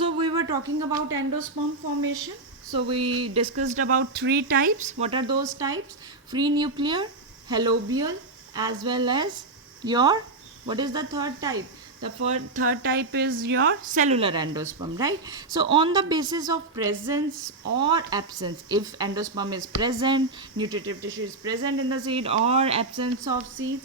So we were talking about endosperm formation. So we discussed about three types. What are those types? Free nuclear, halobial, as well as your, what is the third type? The third type is your cellular endosperm, right? So on the basis of presence or absence, if endosperm is present, nutritive tissue is present in the seed, or absence of seeds,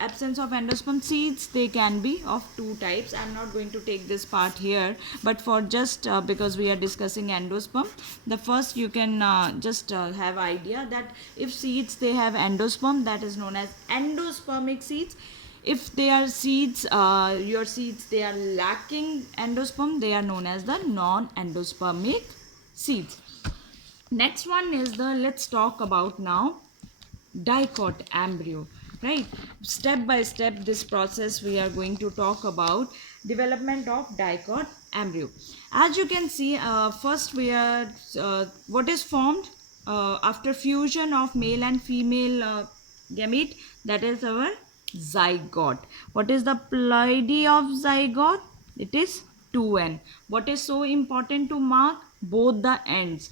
absence of endosperm seeds, they can be of two types. I'm not going to take this part here, but for just because we are discussing endosperm, the first you can just have idea that if seeds they have endosperm, that is known as endospermic seeds. If they are seeds, your seeds they are lacking endosperm, they are known as the non-endospermic seeds. Next one is the, let's talk about now dicot embryo, right? Step by step this process we are going to talk about development of dicot embryo. As you can see, first we are what is formed after fusion of male and female gamete, that is our zygote. What is the ploidy of zygote? It is 2n. What is so important to mark? Both the ends,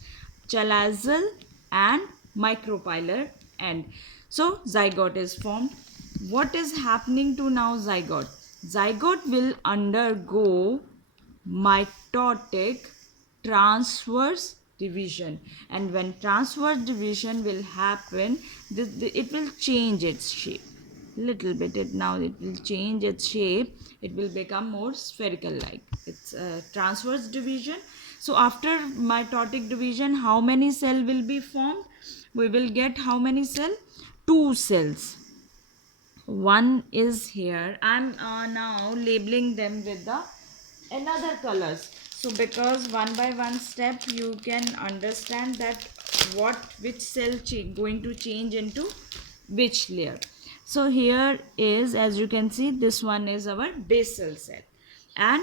chalazal and micropylar end. So zygote is formed. What is happening to now zygote? Zygote will undergo mitotic transverse division, and when transverse division will happen, it will change its shape little bit. It will change its shape, it will become more spherical like. It's a transverse division. So after mitotic division, how many cell will be formed? We will get how many cell? Two cells. One is here. I'm now labeling them with the another colors, so because one by one step you can understand that which cell going to change into which layer. So here is, as you can see, this one is our basal cell and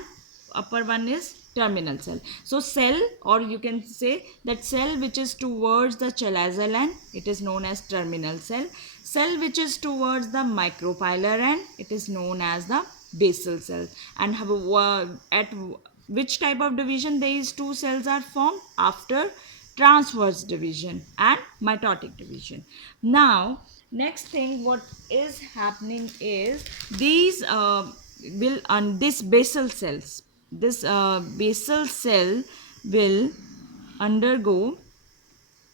upper one is terminal cell. So cell, or you can say that cell which is towards the chalazal end, it is known as terminal cell. Cell which is towards the micropylar end, it is known as the basal cell. And have at which type of division these two cells are formed? After transverse division and mitotic division. Now next thing what is happening is these this basal cells, this basal cell will undergo,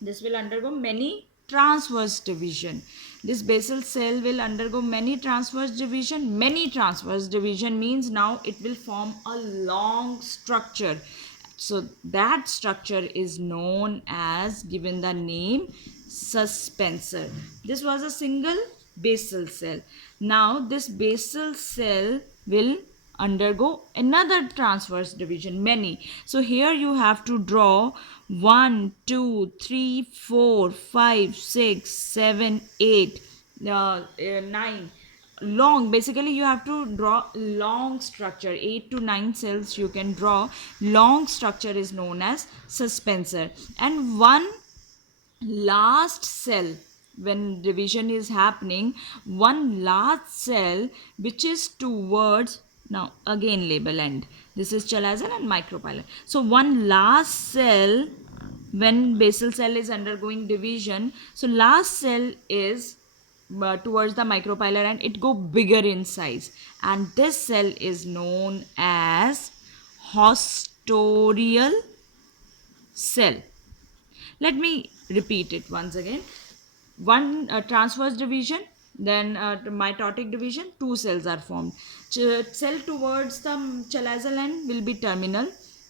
this will undergo many transverse division. This basal cell will undergo many transverse division. Many transverse division means now it will form a long structure. So that structure is known as, given the name, suspensor. This was a single basal cell. Now this basal cell will undergo another transverse division, many. So here you have to draw 1 2 3 4 5 6 7 8 9 long. Basically you have to draw long structure, 8 to 9 cells you can draw. Long structure is known as suspensor. And one last cell, when division is happening, one last cell which is towards, now again label end, this is chalazal and micropylar. So one last cell, when basal cell is undergoing division, so last cell is towards the micropylar and it go bigger in size, and this cell is known as haustorial cell. Let me repeat it once again. One transverse division, then mitotic division, two cells are formed. Cell towards the chalazal end will be terminal.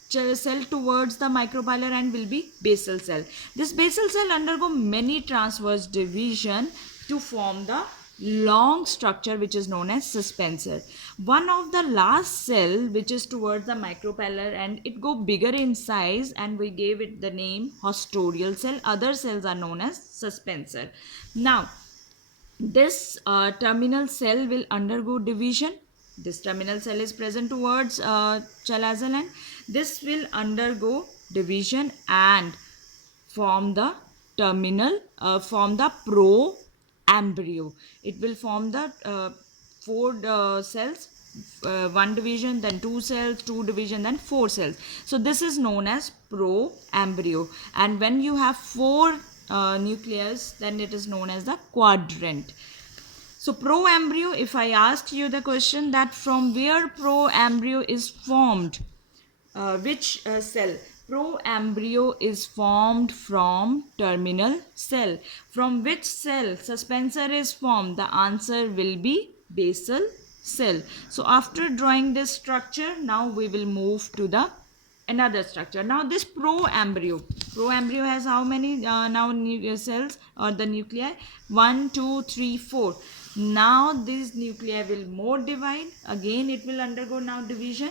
Cell towards the micropylar end will be basal cell. This basal cell undergo many transverse division to form the long structure which is known as suspensor. One of the last cell which is towards the micropylar and it go bigger in size, and we gave it the name haustorial cell. Other cells are known as suspensor. Now this terminal cell will undergo division. This terminal cell is present towards chalazal end. This will undergo division and form the terminal, form the pro embryo. It will form the four cells one division, then two cells, two division, then four cells. So this is known as proembryo. And when you have four nucleus, then it is known as the quadrant. So proembryo, if I ask you the question that from where proembryo is formed, which cell? Proembryo is formed from terminal cell. From which cell suspensor is formed? The answer will be basal cell. So after drawing this structure, now we will move to the another structure. Now this proembryo has how many cells or the nuclei? 1, 2, 3, 4. Now this nuclei will more divide. Again it will undergo now division.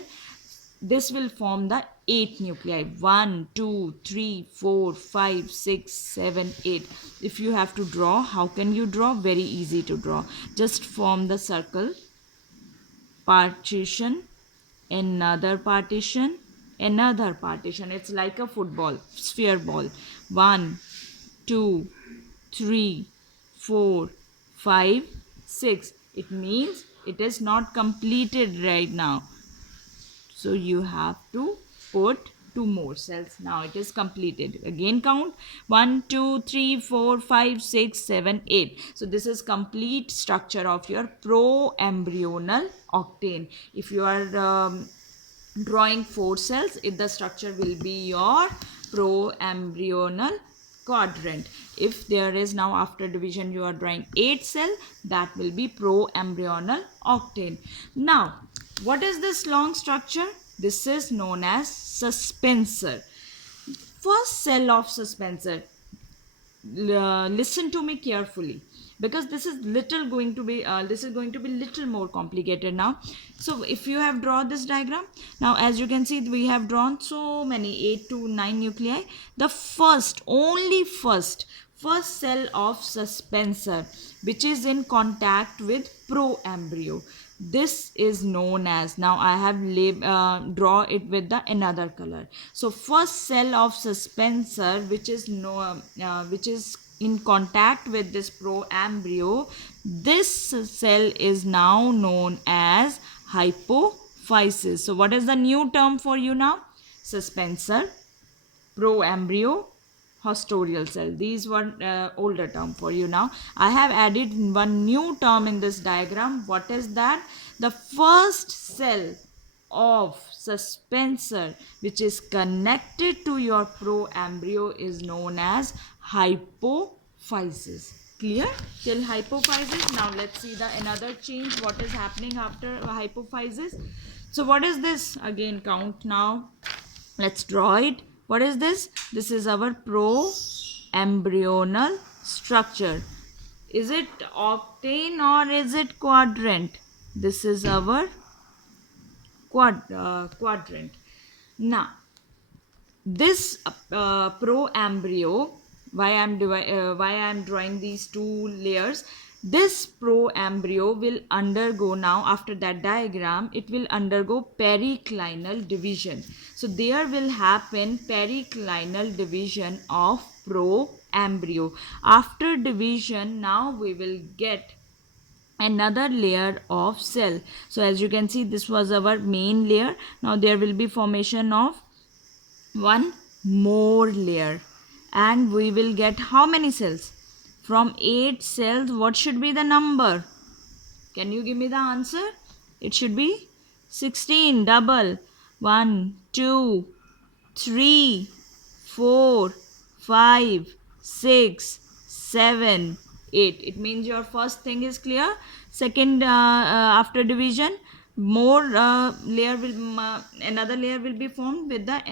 This will form the 8 nuclei. 1, 2, 3, 4, 5, 6, 7, 8. If you have to draw, how can you draw? Very easy to draw. Just form the circle, partition, another partition, another partition. It's like a football, sphere ball. 1, 2, 3, 4, 5, 6. It means it is not completed right now. So you have to put 2 more cells. Now it is completed. Again count. 1, 2, 3, 4, 5, 6, 7, 8. So this is complete structure of your proembryonal octane. If you are drawing 4 cells, the structure will be your proembryonal quadrant. If there is now after division you are drawing 8 cell, that will be proembryonal octane. Now what is this long structure? This is known as suspensor. First cell of suspensor. Listen to me carefully, because this is going to be little more complicated now. So if you have drawn this diagram, now as you can see we have drawn so many 8 to 9 nuclei. The first cell of suspensor which is in contact with proembryo, this is known as, now I have draw it with the another color. So first cell of suspensor which is in contact with this proembryo, this cell is now known as hypophysis. So what is the new term for you now? Suspensor, proembryo, haustorial cell. These were older term for you. Now I have added one new term in this diagram. What is that? The first cell of suspensor which is connected to your proembryo is known as hypophysis. Clear till hypophysis? Now let's see the another change. What is happening after hypophysis? So what is this? Again count now. Let's draw it. What is this? This is our proembryonal structure. Is it octane or is it quadrant? This is our quadrant. Now this proembryo, why I am drawing these 2 layers. This proembryo will undergo now, after that diagram, it will undergo periclinal division. So there will happen periclinal division of proembryo. After division, now we will get another layer of cell. So as you can see, this was our main layer. Now there will be formation of one more layer, and we will get how many cells? From 8 cells, what should be the number? Can you give me the answer? It should be 16. Double. 1, 2, 3, 4, 5, 6, 7, 8. It means your first thing is clear. Second, after division, another layer will be formed with the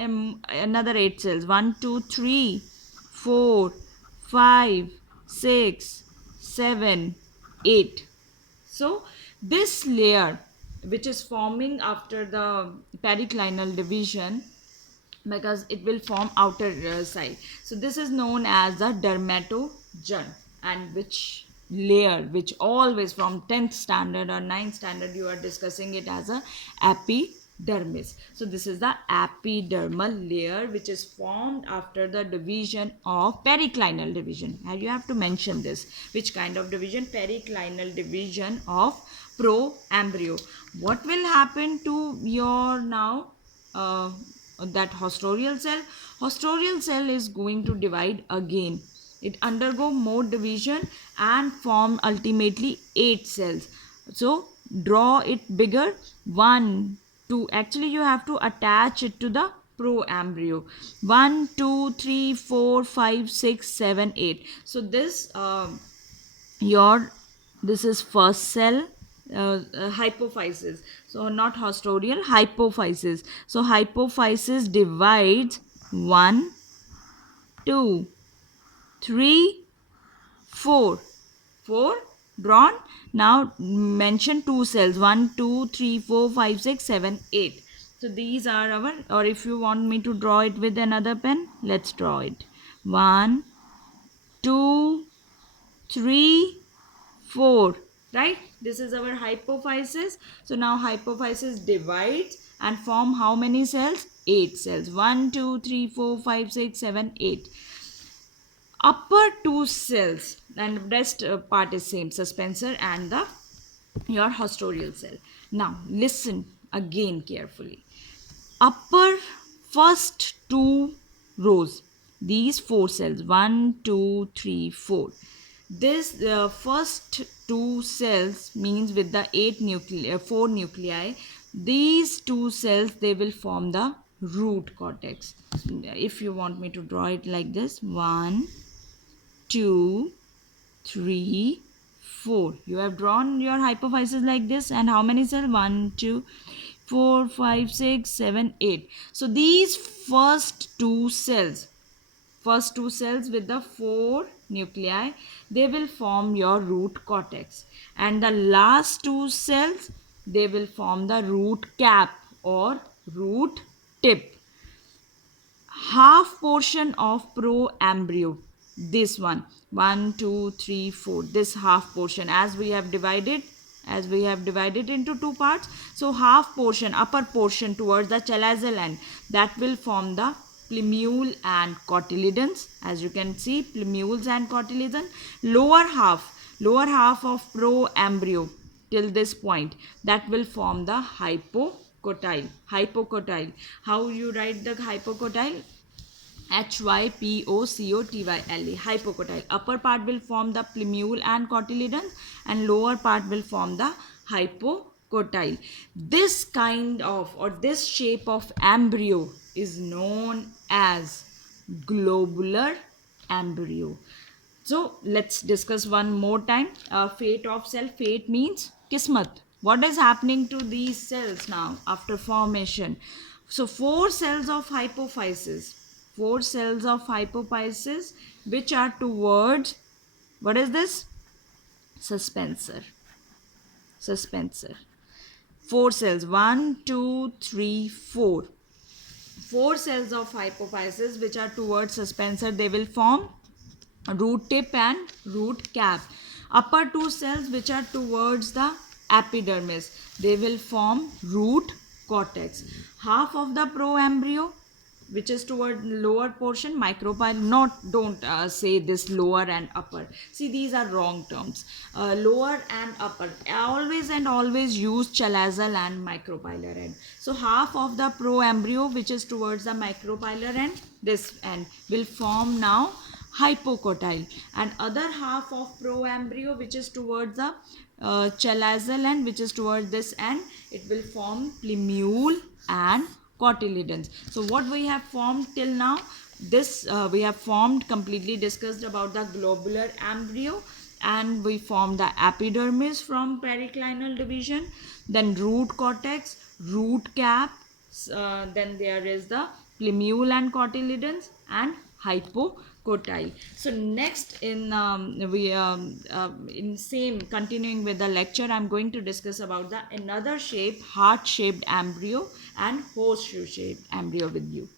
another 8 cells. 1, 2, 3, 4, 5, 6, 7, 8. So this layer which is forming after the periclinal division, because it will form outer side. So this is known as the dermatogen, and which layer, which always from 10th standard or 9th standard you are discussing it as a epidermis. So this is the epidermal layer which is formed after the division of periclinal division. And you have to mention this, which kind of division? Periclinal division of pro-embryo. What will happen to your now that haustorial cell? Haustorial cell is going to divide again. It undergo more division and form ultimately 8 cells. So draw it bigger. 1, 2. Actually, you have to attach it to the pro-embryo. 1, 2, 3, 4, 5, 6, 7, 8. So this your this is first cell, hypophysis. So not haustorial, hypophysis. So hypophysis divides 1, 2, 3, 4. 4 drawn. Now mention 2 cells. 1, 2, 3, 4, 5, 6, 7, 8. So these are our, or if you want me to draw it with another pen, let's draw it. 1, 2, 3, 4. Right? This is our hypophysis. So now hypophysis divides and form how many cells? 8 cells. 1, 2, 3, 4, 5, 6, 7, 8. Upper 2 cells, and rest part is same, suspensor and the your haustorial cell. Now listen again carefully. Upper first 2 rows, these 4 cells, 1, 2, 3, 4. This first 2 cells means with the 4 nuclei, these 2 cells, they will form the root cortex. If you want me to draw it like this, 1, 2, 3, 4. You have drawn your hypophysis like this, and how many cells? 1, 2, 4, 5, 6, 7, 8. So these first two cells with the 4 nuclei, they will form your root cortex, and the last 2 cells, they will form the root cap or root tip. Half portion of pro-embryo, this one, 1, 2, 3, 4, this half portion, as we have divided into 2 parts. So half portion, upper portion towards the chalazal end, that will form the plumule and cotyledons. As you can see, plumules and cotyledon. Lower half of pro-embryo till this point, that will form the hypocotyle. How you write the hypocotyle? Hypocotyle. Hypocotyle. Upper part will form the plumule and cotyledons, and lower part will form the hypocotyle. This kind of, or this shape of embryo is known as globular embryo. So let's discuss one more time. Fate of cell. Fate means kismat. What is happening to these cells now after formation? So 4 cells of hypophysis. 4 cells of hypophysis which are towards, what is this? Suspensor. 4 cells. 1, 2, 3, 4. 4 cells of hypophysis which are towards suspensor, they will form root tip and root cap. Upper 2 cells which are towards the epidermis, they will form root cortex. Half of the pro-embryo which is toward lower portion, micropyle. Don't say this lower and upper. See, these are wrong terms. Lower and upper, always use chalazal and micropylar end. So half of the pro-embryo which is towards the micropylar end, this end, will form now hypocotyle, and other half of pro-embryo which is towards the chalazal end, which is towards this end, it will form plumule and cotyledons. So what we have formed till now, this we have formed, completely discussed about the globular embryo, and we formed the epidermis from periclinal division, then root cortex, root cap, then there is the plumule and cotyledons, and hypocotyle. So next in same continuing with the lecture, I'm going to discuss about the another shape, heart shaped embryo and horseshoe shaped embryo with you.